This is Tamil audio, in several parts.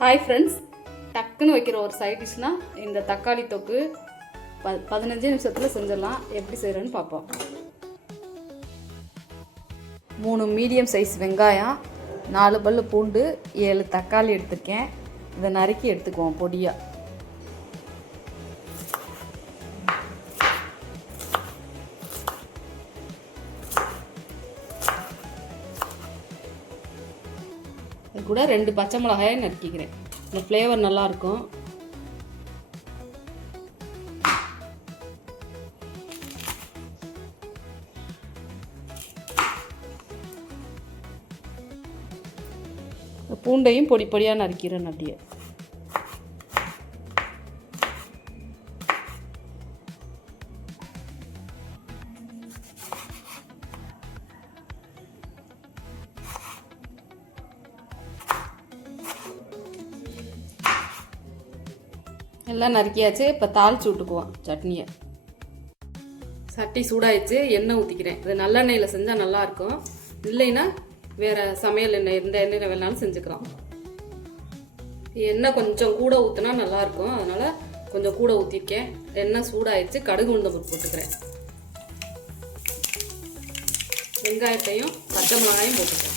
ஹாய் ஃப்ரெண்ட்ஸ் டக்குன்னு வைக்கிற ஒரு சைட் டிஷ்னால் இந்த தக்காளி தொக்கு. ப பதினஞ்சு நிமிஷத்தில் செஞ்சிடலாம். எப்படி செய்கிறேன்னு பார்ப்போம். மூணு மீடியம் சைஸ் வெங்காயம் நாலு பல்லு பூண்டு ஏழு தக்காளி எடுத்திருக்கேன். இதை நறுக்கி எடுத்துக்குவோம் பொடியாக கூட ரெண்டு பச்சை மிளகாயை நறுக்கிக்கிறேன். இந்த ஃப்ளேவர் நல்லாயிருக்கும் இந்த பூண்டையும் பொடி பொடியாக நறுக்கிறேன் அப்படியே. எல்லாம் நறுக்கியாச்சு. இப்போ தாளிச்சு விட்டுக்குவோம் சட்னியை. சட்டி சூடாயிடுச்சு. எண்ணெய் ஊற்றிக்கிறேன் இது நல்லெண்ணெயில் செஞ்சால் நல்லாயிருக்கும். இல்லைன்னா வேறு சமையல் எண்ணெய் எந்த எண்ணெயில் வேணாலும் செஞ்சுக்கலாம். எண்ணெய் கொஞ்சம் கூட ஊற்றினா நல்லாயிருக்கும். அதனால் கொஞ்சம் கூட ஊற்றிருக்கேன் எண்ணெய் சூடாயிடுச்சு. கடுகு உளுந்த பருப்பு போட்டுக்கிறேன். வெங்காயத்தையும் பச்சை மிளகாயும் போட்டுக்கிறேன்.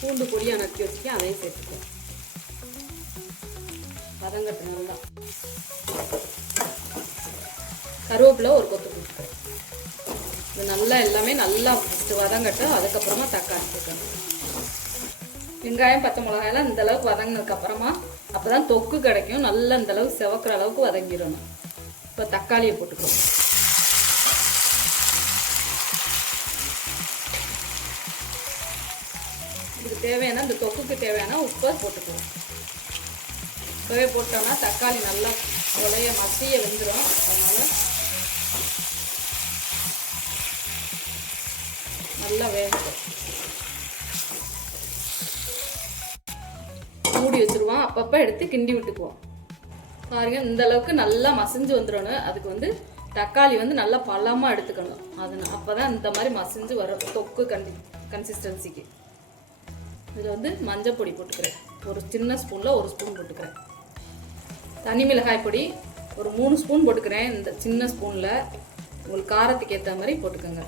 பூண்டு பொடியாக நக்கி வச்சுக்கேன் அதையும் சேர்த்துக்கிறேன். வதங்கட்டு நல்லா கருவேப்பிலை ஒரு கொத்து போட்டுக்கிறேன் இது நல்லா எல்லாமே நல்லா ஃபஸ்ட்டு வதங்கட்டும் அதுக்கப்புறமா தக்காளி சேர்க்கணும். வெங்காயம் பச்சை மிளகாயெல்லாம் இந்த அளவுக்கு வதங்கினதுக்கு அப்புறமா அப்போ தான் தொக்கு கிடைக்கும். நல்லா இந்த அளவுக்கு செவக்கிற அளவுக்கு வதங்கிடணும். இப்போ தக்காளியை போட்டுக்கணும். இதுக்கு தேவையான இந்த தொக்குக்கு தேவையான உப்பை போட்டுக்குவோம் இப்போவே போட்டோம்னா தக்காளி நல்லா உடைய மசிய வெந்துடும் அதனால் நல்லா வேகட்டும். மூடி வச்சுருவோம். அப்பப்போ எடுத்து கிண்டி விட்டுக்குவோம். பாருங்க இந்த அளவுக்கு நல்லா மசிஞ்சு வந்துடணும் அதுக்கு வந்து தக்காளி வந்து நல்லா பழமாக எடுத்துக்கணும். அது அப்போ தான் இந்த மாதிரி மசிஞ்சு வரும் தொக்கு கண்டி கன்சிஸ்டன்சிக்கு இதில் வந்து மஞ்சள் பொடி போட்டுக்கிறேன். ஒரு சின்ன ஸ்பூனில் ஒரு ஸ்பூன் போட்டுக்கிறேன். தனி மிளகாய் பொடி ஒரு மூணு ஸ்பூன் போட்டுக்கிறேன். இந்த சின்ன ஸ்பூனில் உங்களுக்கு காரத்துக்கு ஏற்ற மாதிரி போட்டுக்கோங்க.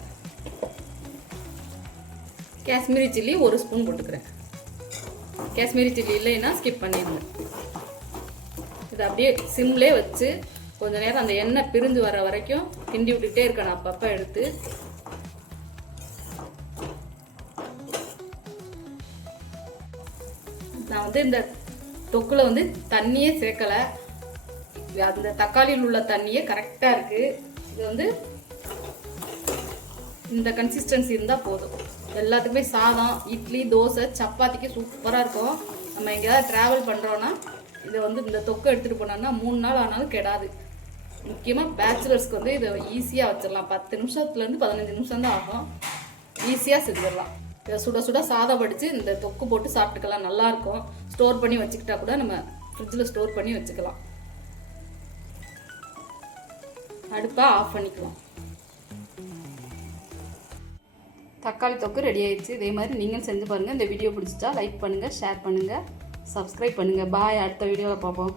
காஷ்மீரி சில்லி ஒரு ஸ்பூன் போட்டுக்கிறேன். காஷ்மீரி சில்லி இல்லைன்னா ஸ்கிப் பண்ணிடுங்க. இதை அப்படியே சிம்லே வச்சு கொஞ்ச நேரம் அந்த எண்ணெய் பிரிஞ்சு வர வரைக்கும் கிண்டி விட்டுக்கிட்டே இருக்கணும். அப்பப்போ எடுத்து. நான் வந்து இந்த தொக்கில் வந்து தண்ணியே சேர்க்கலை. அந்த தக்காளியில் உள்ள தண்ணியே கரெக்டாக இருக்குது இது வந்து இந்த கன்சிஸ்டன்சி இருந்தால் போதும். எல்லாத்துக்குமே சாதம் இட்லி தோசை சப்பாத்திக்கு சூப்பராக இருக்கும். நம்ம எங்கேயாவது ட்ராவல் பண்ணுறோன்னா இதை வந்து இந்த தொக்கை எடுத்துகிட்டு போனோம்னா மூணு நாள் ஆனாலும் கெடாது. முக்கியமாக பேச்சுலர்ஸ்க்கு வந்து இதை ஈஸியாக வச்சிடலாம். பத்து நிமிஷத்துலேருந்து பதினஞ்சு நிமிஷம் தான் ஆகும். ஈஸியாக செஞ்சிடலாம். இதை சுட சுட சாதம் படித்து இந்த தொக்கு போட்டு சாப்பிட்டுக்கலாம். நல்லாயிருக்கும் ஸ்டோர் பண்ணி வச்சுக்கிட்டா கூட நம்ம ஃப்ரிட்ஜில் ஸ்டோர் பண்ணி வச்சுக்கலாம். அடுப்பை ஆஃப் பண்ணிக்கலாம். தக்காளி தொக்கு ரெடி ஆயிடுச்சு. இதே மாதிரி நீங்களும் செஞ்சு பாருங்கள் இந்த வீடியோ பிடிச்சிட்டா லைக் பண்ணுங்கள் ஷேர் பண்ணுங்கள் சப்ஸ்கிரைப் பண்ணுங்கள் பாய் அடுத்த வீடியோவில் பார்ப்போம்.